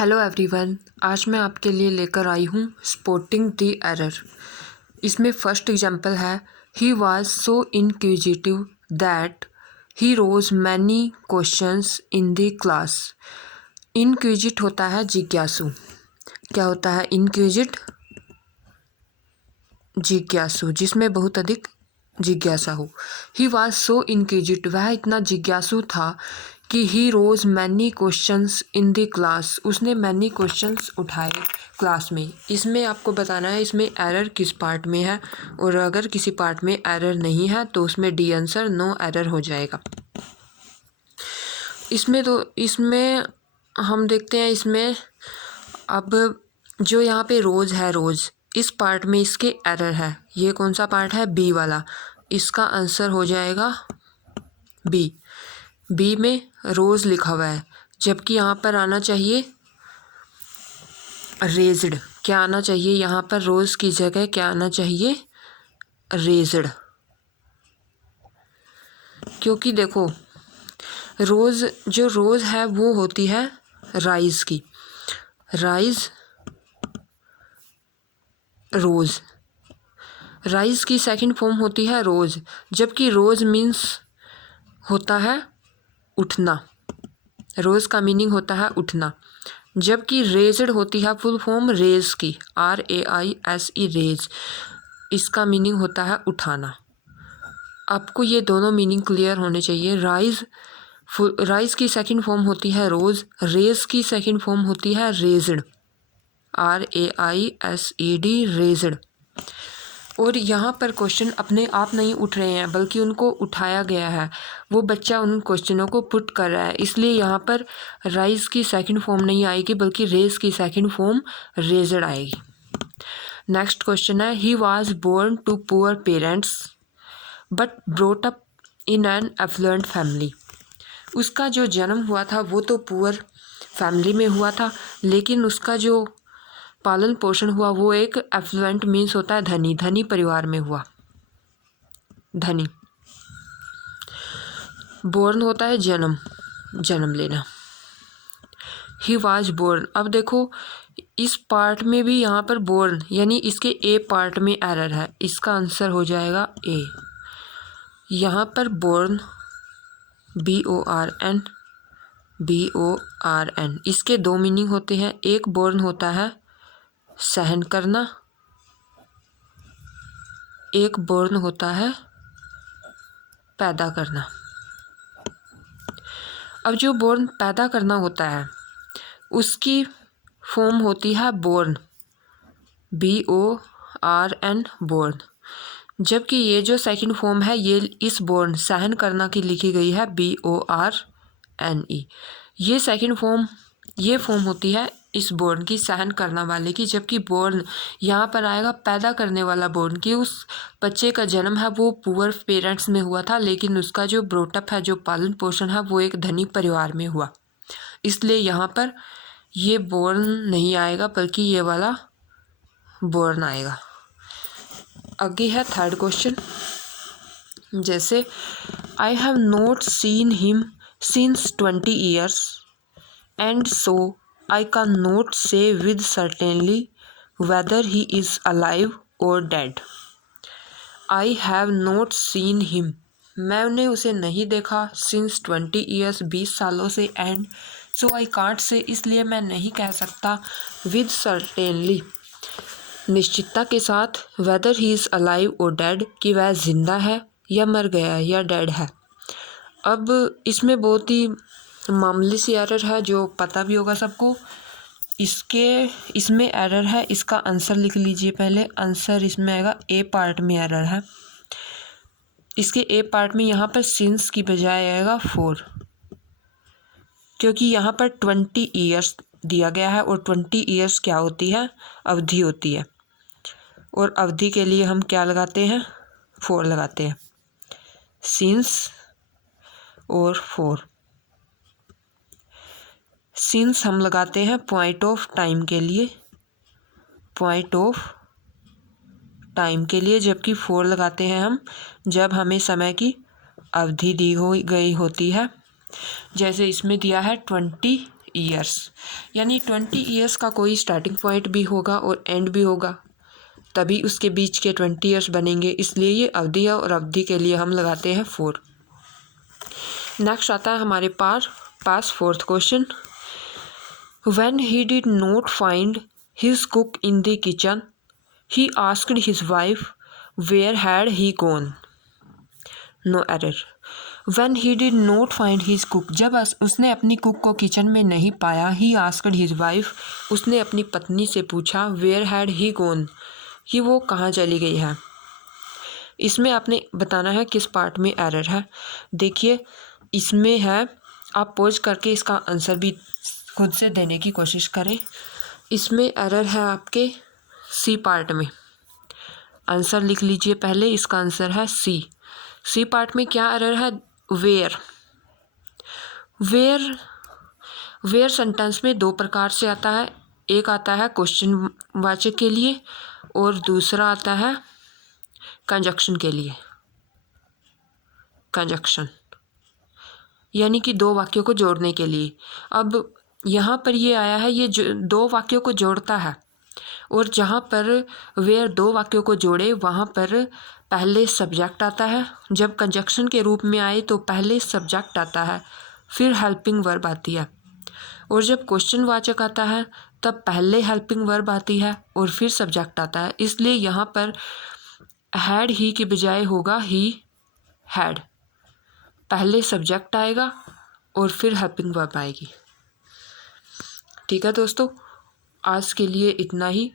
Hello everyone, आज मैं आपके लिए लेकर आई हूँ स्पॉटिंग द एरर। इसमें फर्स्ट एग्जांपल है, he was so inquisitive that he rose many questions in the class. Inquisitive होता है जिज्ञासु। क्या होता है इनक्विजिट? जिज्ञासु, जिसमें बहुत अधिक जिज्ञासा हो। ही वाज सो इनक्विजिट, वह इतना जिज्ञासु था कि he rose many questions in the class, उसने मैनी क्वेश्चंस उठाए क्लास में। इसमें आपको बताना है इसमें एरर किस पार्ट में है, और अगर किसी पार्ट में एरर नहीं है तो उसमें डी आंसर नो एरर हो जाएगा। इसमें हम देखते हैं, इसमें अब जो यहाँ पे रोज है, रोज इस पार्ट में इसके एरर है। ये कौन सा पार्ट है? बी वाला। इसका आंसर हो जाएगा बी। बी में रोज लिखा हुआ है, जबकि यहाँ पर आना चाहिए रेज्ड। क्या आना चाहिए यहाँ पर? रोज की जगह क्या आना चाहिए? रेज्ड। क्योंकि देखो, रोज जो रोज है वो होती है राइज की। राइज रोज, राइज की सेकंड फॉर्म होती है रोज, जबकि रोज मीन्स होता है उठना। रोज का मीनिंग होता है उठना, जबकि रेज्ड होती है फुल फॉर्म रेज की, RAISE रेज। इसका मीनिंग होता है उठाना। आपको ये दोनों मीनिंग क्लियर होने चाहिए। राइज की सेकंड फॉर्म होती है रोज, रेज की सेकंड फॉर्म होती है रेज्ड, RAISED रेज्ड। और यहाँ पर क्वेश्चन अपने आप नहीं उठ रहे हैं, बल्कि उनको उठाया गया है। वो बच्चा उन क्वेश्चनों को पुट कर रहा है, इसलिए यहाँ पर राइज की सेकंड फॉर्म नहीं आएगी, बल्कि रेज की सेकंड फॉर्म रेज्ड आएगी। नेक्स्ट क्वेश्चन है, he was born to poor parents but brought up in an affluent family. उसका जो जन्म हुआ था वो तो पुअर फैमिली में हुआ था, लेकिन उसका जो पालन पोषण हुआ वो एक एफ्लुएंट मीन्स होता है धनी, धनी परिवार में हुआ। धनी। बोर्न होता है जन्म, जन्म लेना। He was born. अब देखो, इस पार्ट में भी यहाँ पर बोर्न यानी इसके ए पार्ट में एरर है। इसका आंसर हो जाएगा ए। यहाँ पर बोर्न BORN, इसके दो मीनिंग होते हैं। एक बोर्न होता है सहन करना, एक बोर्न होता है पैदा करना। अब जो बोर्न पैदा करना होता है उसकी फॉर्म होती है बोर्न, BORN बोर्न, जबकि ये जो सेकंड फॉर्म है ये इस बोर्न सहन करना की लिखी गई है BORNE। ये सेकंड फॉर्म, ये फॉर्म होती है इस बोर्न की, सहन करना वाले की, जबकि बोर्न यहाँ पर आएगा पैदा करने वाला बोर्न की। उस बच्चे का जन्म है वो पुअर पेरेंट्स में हुआ था, लेकिन उसका जो ब्रोटअप है, जो पालन पोषण है, वो एक धनी परिवार में हुआ। इसलिए यहाँ पर ये बोर्न नहीं आएगा, बल्कि ये वाला बोर्न आएगा। आगे है थर्ड क्वेश्चन, जैसे I have not seen him since 20 years and so I cannot say with certainty whether he is alive or dead. I have not seen him, मैंने उसे नहीं देखा, since 20 years 20 सालों से, and so I can't say, इसलिए मैं नहीं कह सकता, with certainty निश्चितता के साथ, whether he is alive or dead कि वह जिंदा है या मर गया है या डेड है। अब इसमें बहुत ही मामूली सी एरर है जो पता भी होगा सबको। इसमें एरर है, इसका आंसर लिख लीजिए पहले। आंसर इसमें आएगा ए पार्ट में एरर है। इसके ए पार्ट में यहाँ पर सिंस की बजाय आएगा 4, क्योंकि यहाँ पर 20 ईयर्स दिया गया है, और 20 ईयर्स क्या होती है? अवधि होती है, और अवधि के लिए हम क्या लगाते हैं? 4 लगाते हैं। सिंस और 4। सिंस हम लगाते हैं पॉइंट ऑफ टाइम के लिए, पॉइंट ऑफ टाइम के लिए, जबकि 4 लगाते हैं हम जब हमें समय की अवधि दी गई होती है। जैसे इसमें दिया है 20 ईयर्स, यानी 20 ईयर्स का कोई स्टार्टिंग पॉइंट भी होगा और एंड भी होगा, तभी उसके बीच के 20 ईयर्स बनेंगे, इसलिए ये अवधि है और अवधि के लिए हम लगाते हैं 4। नेक्स्ट आता है हमारे पास fourth question. When he did not find his cook in the kitchen he asked his wife where had he gone. No error. When he did not find his cook, जब उसने अपनी कुक को kitchen में नहीं पाया, ही asked his wife, उसने अपनी पत्नी से पूछा, वेयर हैड ही गॉन, कि वो कहाँ चली गई है। इसमें आपने बताना है किस पार्ट में एरर है। देखिए इसमें है, आप पॉज करके इसका आंसर भी खुद से देने की कोशिश करें। इसमें एरर है आपके सी पार्ट में। आंसर लिख लीजिए पहले, इसका आंसर है सी। सी पार्ट में क्या एरर है? वेयर। वेयर सेंटेंस में दो प्रकार से आता है, एक आता है क्वेश्चन वाचक के लिए और दूसरा आता है कंजक्शन के लिए। कंजक्शन यानी कि दो वाक्यों को जोड़ने के लिए। अब यहाँ पर ये आया है, ये दो वाक्यों को जोड़ता है, और जहाँ पर वेयर दो वाक्यों को जोड़े वहाँ पर पहले सब्जेक्ट आता है। जब कंजक्शन के रूप में आए तो पहले सब्जेक्ट आता है, फिर हेल्पिंग वर्ब आती है, और जब क्वेश्चन वाचक आता है तब पहले हेल्पिंग वर्ब आती है और फिर सब्जेक्ट आता है। इसलिए यहाँ पर हैड ही की बजाय होगा ही हैड। पहले सब्जेक्ट आएगा और फिर हेल्पिंग वर्ब आएगी। ठीक है दोस्तों, आज के लिए इतना ही।